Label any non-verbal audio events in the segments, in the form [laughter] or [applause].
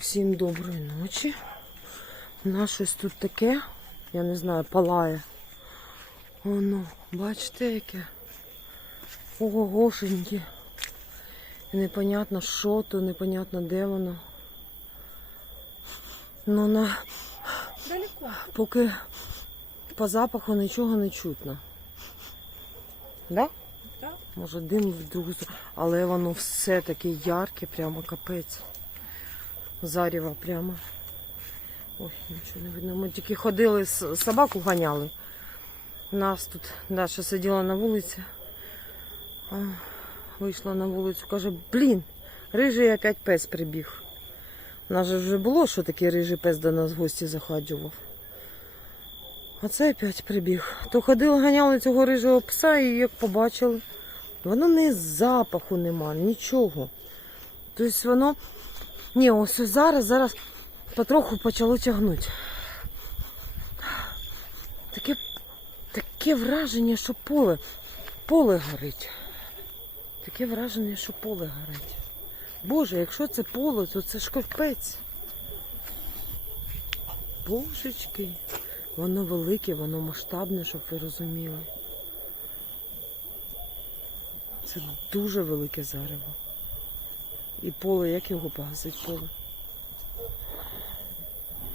Усім доброї ночі. У нас щось тут таке, я не знаю, палає. Воно, бачите, яке? Огошеньке. І непонятно, що то, непонятно, де воно. Ну, на... Далеко. поки по запаху нічого не чутно. Да? Так. Може дим в другу сторону. Але воно все таке ярке, прямо капець. Заріва прямо. Ой, нічого не видно. Ми тільки ходили, собаку ганяли. Нас тут Даша сиділа на вулиці. Вийшла на вулицю, каже, блін, рижий опять пес прибіг. У нас же вже було, що такий рижий пес до нас в гості заходжував. А це опять прибіг. То ходили, ганяли цього рижого пса і як побачили. Воно не запаху нема, нічого. Тобто воно. Ні, ось зараз, зараз потроху почало тягнути. Таке, таке враження, що поле, поле горить. Таке враження, що поле горить. Боже, якщо це поле, то це ж капець. Божечки. Воно велике, воно масштабне, щоб ви розуміли. Це дуже велике зарево. І поле, як його погасить поле?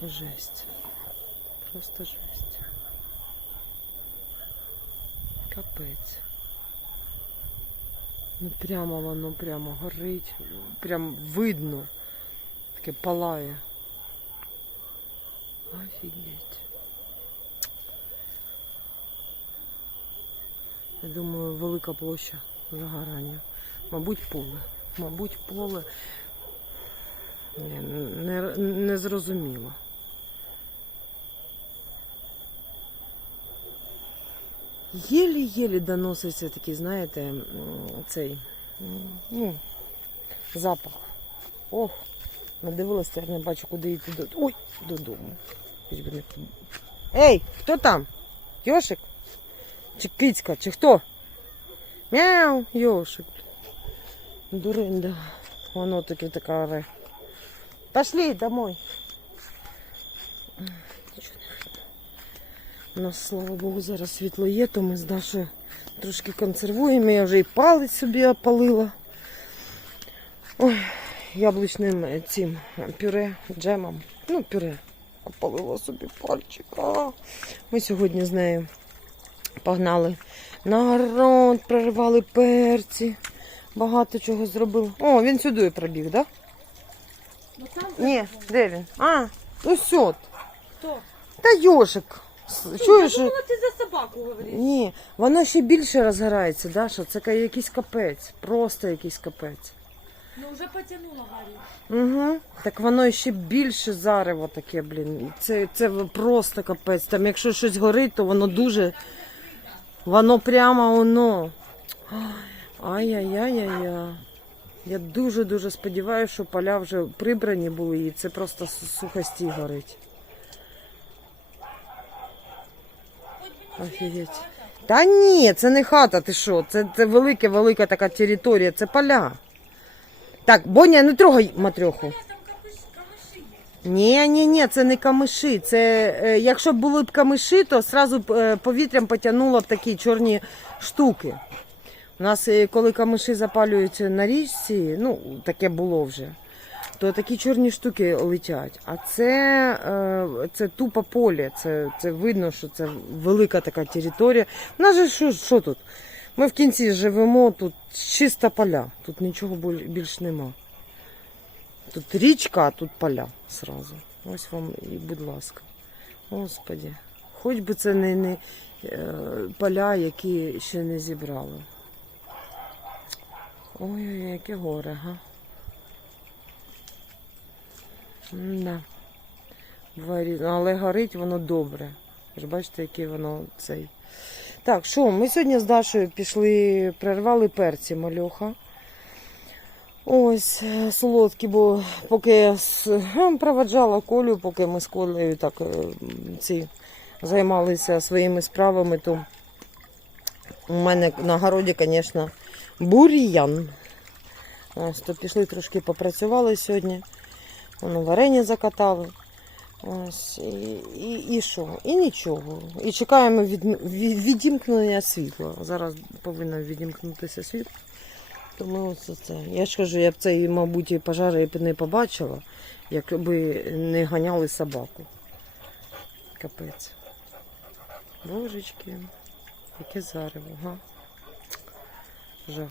Жесть. Просто жесть. Капець. Ну прямо воно прямо горить. Прям видно. Таке палає. Офігеть. Я думаю, велика площа загорання. Мабуть, поле. Мабуть, поле Ні, не, не зрозуміло. Єлі-єлі доноситься такий, знаєте, цей ну, запах. Ох, надивилася, я не бачу, куди йти до. Ой, додому. Ей, хто там? Йошик? Чи кицька, чи хто? Мяу, Йошик. Дуринда. Воно таки така оре. Пошли домой. У нас, слава Богу, зараз світло є, то ми з Дашою трошки консервуємо. Я вже і палець собі опалила. Ой, яблучним цим пюре, джемом. Ну, пюре. Опалила собі пальчик. А. Ми сьогодні з нею погнали на город, проривали перці. Багато чого зробили. О, він сюди пробіг, так? Да? Ну там Ні, де він? А, ну сьот. хто? Та йошик. Чуєш? Я думала, ти за собаку говориш. Ні, воно ще більше розгорається, Даша. Це якийсь капець. Просто якийсь капець. Ну вже потягнула Гаррі. Угу. Так воно ще більше зарево таке, блін. Це, це просто капець. Там якщо щось горить, то воно дуже. Воно прямо воно. Ай-яй-яй-яй. Я дуже-дуже сподіваюся, що поля вже прибрані були і це просто с- сухостій горить. Офігеть. Та ні, це не хата, ти що? Це, це велика, велика така територія, це поля. Так, Боня, не трогай матрьоху. Ні, ні, ні, це не камиші. Це е, якщо були б камиші, то одразу е, повітрям потягнуло б такі чорні штуки. У нас, е, коли камиші запалюють на річці, ну таке було вже, то такі чорні штуки летять. А це, е, це тупо поле. Це, це видно, що це велика така територія. У нас же що, що тут? Ми в кінці живемо, тут чиста поля, тут нічого більш нема. Тут річка, а тут поля сразу. Ось вам і будь ласка. Господі. Хоч би це не, не е, поля, які ще не зібрали. Ой-ой, яке горе, га. Да. Буває різно. Але горить воно добре. Ви ж бачите, яке воно цей. Так, що, ми сьогодні з Дашою пішли, прервали перці мальоха. Ось е, солодкі, бо поки я с- ем, Колю, поки ми з Колею так е, ці займалися своїми справами, то у мене на городі, звісно, бур'ян. Ось, то пішли трошки попрацювали сьогодні. Воно варення закатали. Ось, і, і, і що? І нічого. І чекаємо від, відімкнення світла. Зараз повинно відімкнутися світло. Тому ось це. Я ж кажу, я б цей, мабуть, і пожари б не побачила, якби не ганяли собаку. Капець. Божечки, яке зарево, га? Жах.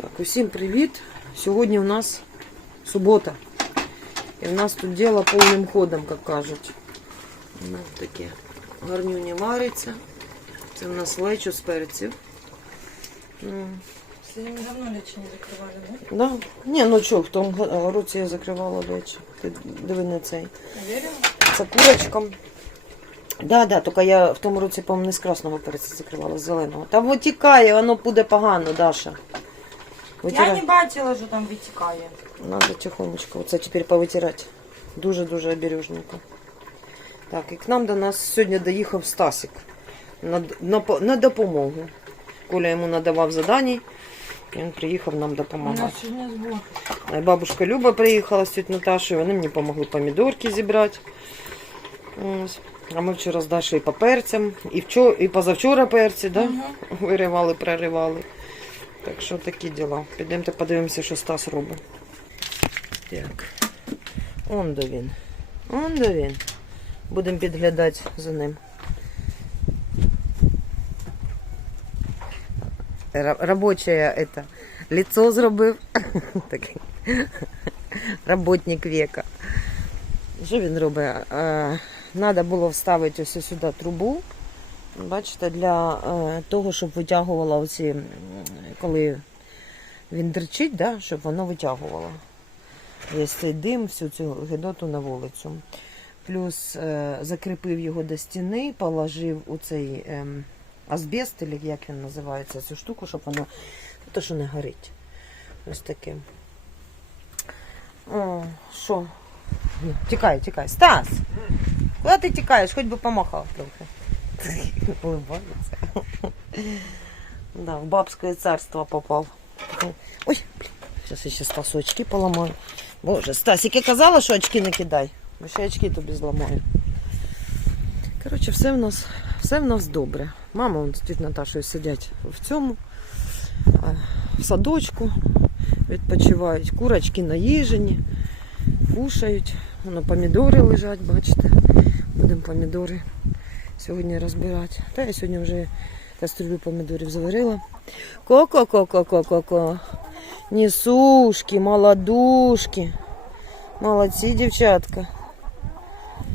Так, усім привіт. Сьогодні у нас субота. І в нас тут діло повним ходом, як кажуть. Ну, таке гарнюні вариться. Це в нас лечо з перців. Ну, Сегодня давно лечи не закрывали, да? Да. Ні, ну що, в тому році я закривала лечо. Ти диви на цей. Це курочка. Да, да, тільки я в тому році, по-моєму, не з красного перця закривала, з зеленого. Та витікає, воно буде погано, Даша. Я не бачила, що там витікає. Надо тихонечко. Оце тепер повитирати. Дуже-дуже обережненько. Так, і к нам до нас сьогодні доїхав Стасик на, на, на допомогу. Коля йому надавав задання, і він приїхав нам допомагати. й бабушка Люба приїхала з тітю Наташою, вони мені допомогли помідорки зібрати. Ось. А ми вчора з Дашею по перцям. І, вчора, і позавчора перці, да? виривали, проривали. Так що такі діла. Підемо подивимося, що Стас робить. Так. Он де він. Он де він. Будемо підглядати за ним. Робоче это лицо зробив. [laughs] Работник века. Що він робить? Надо було вставити ось сюди трубу. Бачите, для е, того, щоб витягувала оці, коли він дерчить, да, щоб воно витягувало. Весь цей дим, всю цю гидоту на вулицю. Плюс е, закріпив його до стіни, положив у цей ем, азбест, як він називається, цю штуку, щоб воно то, що не горить. Ось таке. Що? Тікай, тікай. Стас! Куди ти тікаєш? Хоч би помахав трохи. [laughs] Улыбається. Да, в бабське царство попав. Ой, блін. Зараз я ще Стасу очки поламаю. Боже, Стасик, я казала, що очки не кидай. Бо ще очки тобі зламаю. Коротше, все в нас, все в нас добре. Мама вон з Наташою сидять в цьому, в садочку, відпочивають. Курочки наїжені, кушають. Воно помідори лежать, бачите. Будемо помідори сьогодні розбирати. Та я сьогодні вже кастрюлю помідорів заварила. Ко-ко-ко-ко-ко-ко. Несушки, молодушки. Молодці, дівчатка.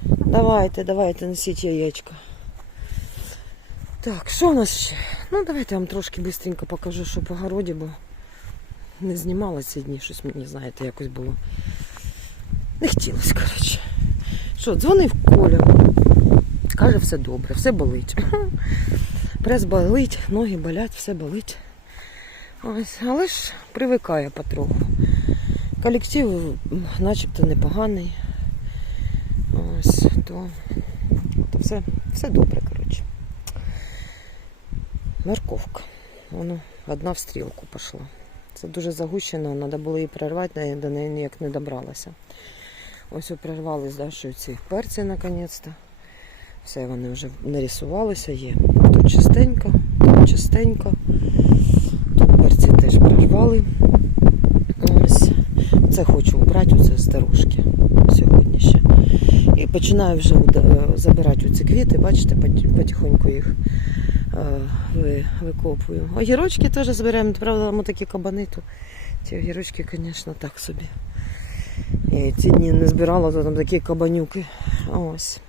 Давайте, давайте, несіть яєчко. Так, що у нас ще? Ну, давайте я вам трошки швидко покажу, що по городі, бо не знімала дні, щось мені, знаєте, якось було. Не хотілося, коротше. Що, дзвонив Коля. Каже, все добре, все болить. [laughs] Прес болить, ноги болять, все болить. Ось, але ж привикає потроху. Колектив начебто непоганий. Ось, то, то все, все добре, коротше. Морковка. Воно одна в стрілку пішла. Це дуже загущено, треба було її прорвати, до неї ніяк не добралася. Ось о, прорвали з ці перці наконець-то. Все, вони вже нарисувалися, є. Тут чистенько, тут чистенько. Тут перці теж прорвали. Ось. Це хочу убрати оце дорожки сьогодні ще. І починаю вже е, забирати оці квіти, бачите, пот- потихоньку їх е, викопую. Огірочки теж збираємо, правда, ми такі кабани, то ці огірочки, звісно, так собі. Я ці дні не збирала, то там такі кабанюки. Ось.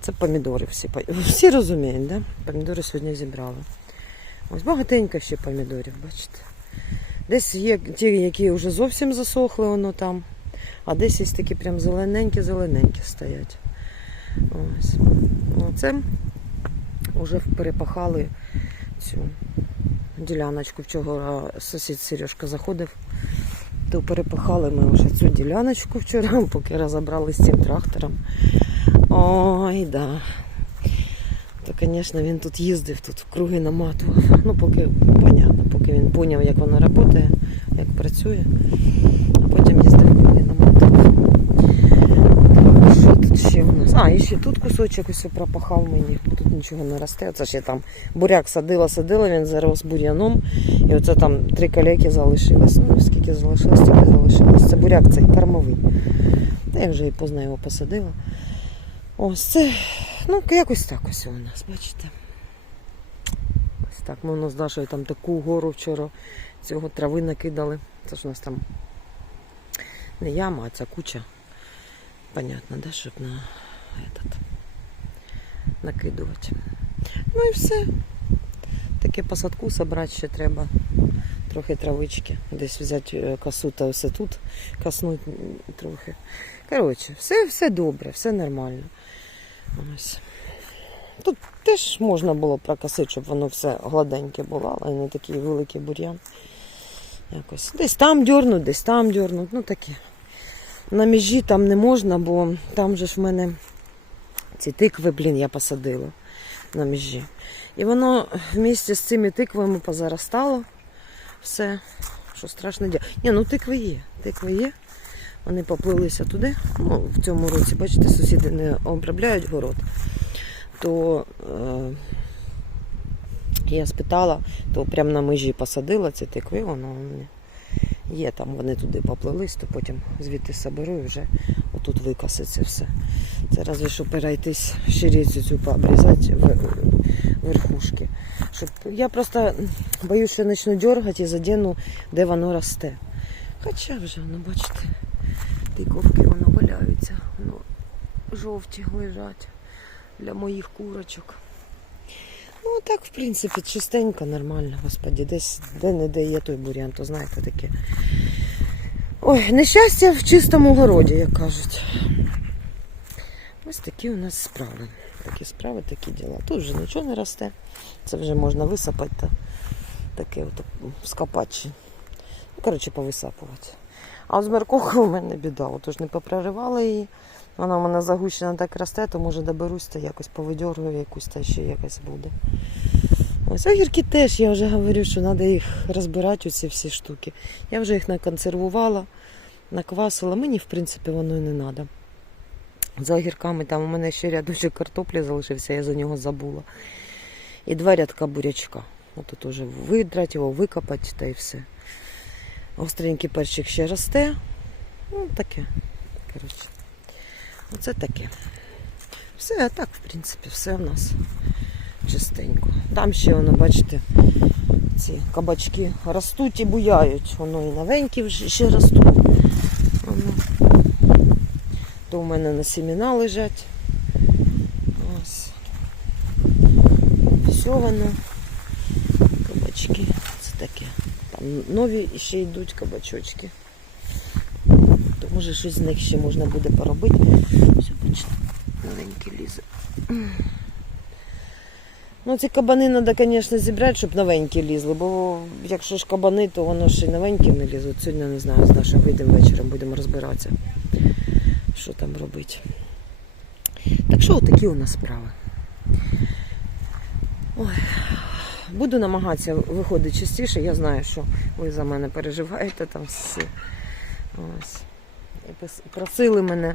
Це помідори всі. Всі розуміють, да? Помідори сьогодні зібрали. Ось багатенько ще помідорів, бачите. Десь є ті, які вже зовсім засохли, воно там. А десь є такі прям зелененькі-зелененькі стоять. Ось. Оце вже перепахали цю діляночку. Вчора сусід Сережка заходив, то перепихали ми вже цю діляночку вчора, [laughs] поки розібрали з цим трактором. Ой, да. То, звісно, він тут їздив, тут круги наматував. Ну, поки понятно, поки він поняв, як воно працює, як працює. А потім їздив А, і ще тут кусочок ось пропахав мені. Тут нічого не росте. Оце ще там буряк садила, садила, він зарос бур'яном. І оце там три калеки залишилось. Ну, скільки залишилось, стільки залишилось. Це буряк цей кормовий. Та я вже і поздно його посадила. Ось це, ну, якось так ось у нас, бачите. Ось так. Ми у нас з там таку гору вчора цього трави накидали. Це ж у нас там не яма, а ця куча. Понятно, да, щоб на этот, накидувати. Ну і все. Таке посадку собрати ще треба. Трохи травички. Десь взяти е, косу та все тут коснуть трохи. Коротше, все, все добре, все нормально. Ось. Тут теж можна було прокосити, щоб воно все гладеньке було, але не такий великий бур'ян. Якось. Десь там дьорнуть, десь там дьорнуть. Ну таке. На межі там не можна, бо там же ж в мене ці тикви, блін, я посадила на межі. І воно в місті з цими тиквами позаростало все, що страшно діє. Ні, ну тикви є. Тикви є. Вони поплилися туди. Ну, в цьому році, бачите, сусіди не обробляють город. То е, я спитала, то прямо на межі посадила ці тикви, воно є там, вони туди поплились, то потім звідти соберу і вже отут викоситься все. Це разве що перейтись щирицю цю пообрізати верхушки. Щоб... Я просто боюсь, що почну дергати і задіну, де воно росте. Хоча вже, ну бачите, тиковки воно валяються, воно жовті лежать для моїх курочок. Ну, так, в принципі, чистенько, нормально, господі. Десь де-не-де є той бур'ян, то знаєте таке. Ой, нещастя в чистому городі, як кажуть. Ось такі у нас справи. Такі справи, такі діла. Тут вже нічого не росте. Це вже можна висапати та таке от скопати. чи- Ну, коротше, повисапувати. А от з морковкою у мене біда. Отож не попроривала її. Вона в мене загущена так росте, то може доберусь та якось повидьоргую якусь та ще якась буде. Ось огірки теж, я вже говорю, що треба їх розбирати, оці всі штуки. Я вже їх наконсервувала, наквасила. Мені, в принципі, воно і не треба. За огірками там у мене ще рядочок картоплі залишився, я за нього забула. І два рядка бурячка. От тут уже видрати його, викопати та й все. Остренький перчик ще росте. Ну, таке. Коротше. Оце таке. Все, а так, в принципі, все у нас чистенько. Там ще, воно, бачите, ці кабачки ростуть і буяють. Воно і новенькі вже ще ростуть. Воно. То у мене на семена лежать. Ось. Все воно. Кабачки. Це таке. Там нові ще йдуть кабачочки. То може щось з них ще можна буде поробити. Все, бачите, новенькі лізе. Ну, ці кабани треба, звісно, зібрати, щоб новенькі лізли, бо якщо ж кабани, то воно ще й новенькі не лізуть. Сьогодні не знаю, з нашим вийдемо вечором, будемо розбиратися, що там робити. Так що такі у нас справи. Ой. Буду намагатися виходити частіше. Я знаю, що ви за мене переживаєте там всі. Ось. Просили мене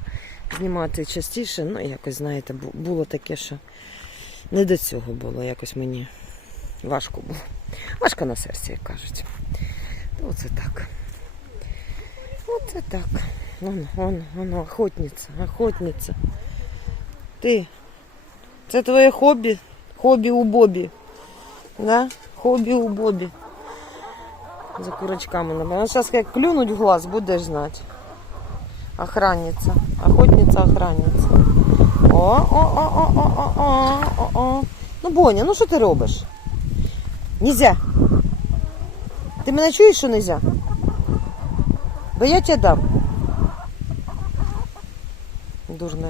знімати частіше. Ну, якось, знаєте, було таке, що не до цього було, якось мені важко було. Важко на серці, як кажуть. Ну, оце так. Оце так. Воно, воно, воно, охотниця, охотниця. Ти. Це твоє хобі? Хобі у Бобі. Да? Хобі у Бобі. За курочками на мене. Ну, Зараз як клюнуть в глаз, будеш знати. Охранниця. Охотниця, охранниця. О-о-о-о-о-о-о. Ну, Боня, ну що ти робиш? Нельзя. Ти мене чуєш, що нельзя? Бо я тебе дам. Дурне.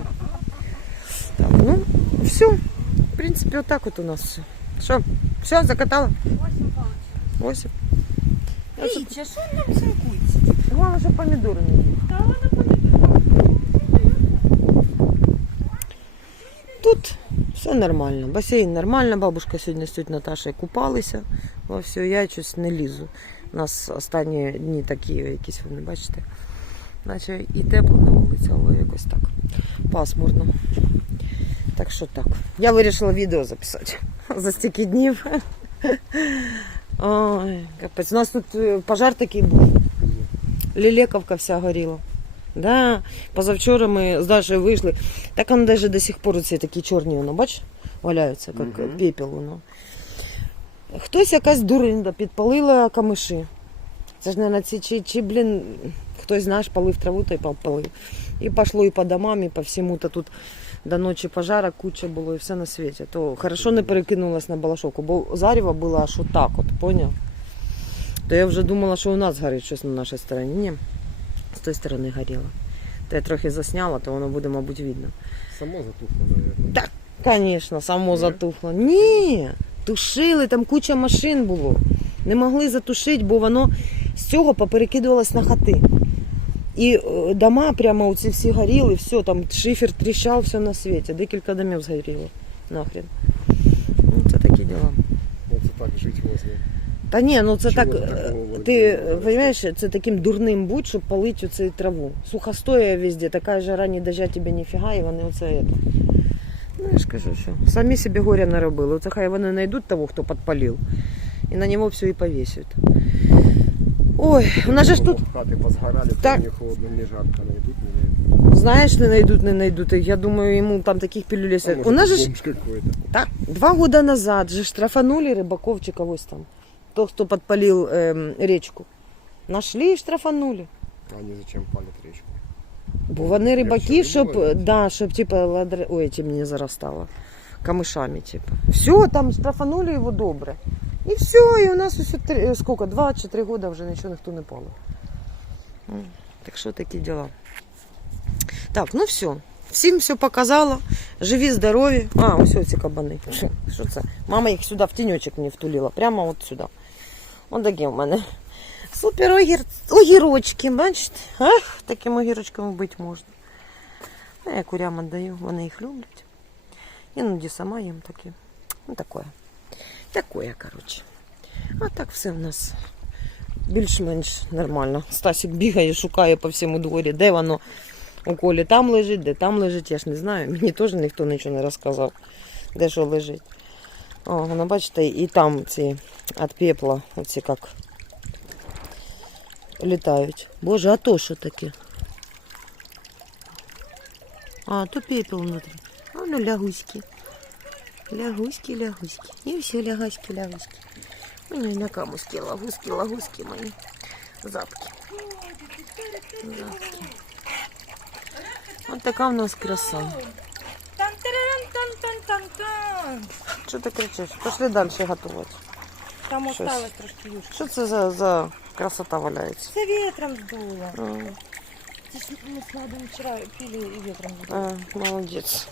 Так, ну, все. В принципі, отак от у нас все. Що? Все, закатала? Восемь. Я вже- Річ, а що нам циркується? Главное, щоб помідори не їли. Та вона помідорка. Тут все нормально. Басейн нормально. Бабушка сьогодні з тетю Наташею купалися. Во все, я щось не лізу. У нас останні дні такі якісь, ви не бачите. Наче і тепло на вулиці, але якось так пасмурно. Так що так. Я вирішила відео записати [laughs] за стільки днів. Ой, капець. У нас тут е, пожар такий був. Лілековка вся горіла. Да. Позавчора ми з Дашею вийшли. Так воно навіть до сих пор ці такі чорні, воно, бач, валяються, як Мгм. пепел. Воно. Хтось якась дуринда підпалила камиші. Це ж, мабуть, ці, чи, чи, блін, хтось, знаєш, палив траву, то й попалив. І пішло і по домам, і по всьому, то тут до ночі пожара куча було і все на світі. То хорошо не перекинулась на Балашовку, бо зарево було аж отак, от, поняв? То я вже думала, що у нас горить щось на нашій стороні. Ні, з тої сторони горіло. То я трохи засняла, то воно буде, мабуть, видно. Само затухло, наверное. Так. Звісно, само Ні? затухло. Ні, тушили, там куча машин було. Не могли затушити, бо воно з цього поперекидувалось на хати. І е, дома прямо оці всі горіли, все, там шифер тріщав, все на світі. Декілька домів згоріло. Нахрен. Ну, це такі діла. Ну, це так жити можна. Та ні, ну це Чого так. такого Ти Олександрії? розумієш, це таким дурним будь, щоб палити оцю траву. Сухостоя везде, така жара, не дождя тебе ніфіга, і вони оце. это. Ну, я ж кажу, що самі собі горя наробили. Оце хай вони знайдуть того, хто підпалив. І на нього все і повісять. Ой, у нас же ж тут, Хати позгорали, Так. мені холодно, мені жарко, не йдуть, не йдуть. знаєш, не знайдуть, не знайдуть. Я думаю, йому там таких пілюлей. У нас же ж бомж какой-то. Так, два года назад же штрафанули рыбаков чи когось там. Тот, кто подпалил эм, речку. Нашли і штрафанули. А они зачем палят речку? Бо вони Як рибаки, що, щоб, риболовлять? да, щоб типа ладр... Ой, этим не зарастало. Камышами, типа. Все, там штрафанули його добре. І все, і у нас усе три, е, сколько, два чи три года вже нічого ніхто не палив. М, Так що такі діла. Так, ну все. Всім все показала. Живі, здорові. А, ось ці кабани. Що- Що це? Мама їх сюди в тіньочок мені втулила. Прямо от сюди. Такі в мене. Супер огір... огірочки, бачите? Ах, такими огірочками бути можна. А я курям віддаю, вони їх люблять. Іноді сама їм такі. Ну, таке. Таке, коротше. А так все в нас більш-менш нормально. Стасік бігає, шукає по всьому дворі, де воно у колі там лежить, де там лежить, я ж не знаю. Мені теж ніхто нічого не розказав, де що лежить. О, воно, бачите, і там ці від пепла, оці як літають. Боже, а то що таке? А, то пепел внутрі. А ну лягуськи. Лягуськи, лягуськи. І всі лягуськи, лягуськи. Мені на камуськи, лагуськи, лагуськи мої. Запки. Запки. От така в нас краса. Тан-тарарам-тан-тан-тан-тан. Що ти кричиш? Пішли далі готувати. Там Щось. осталось трошки юшки. Що це за, за красота валяється? Це ветром здуло. А, Це ж ми з Надом вчора пили і ветром здуло. а, молодець.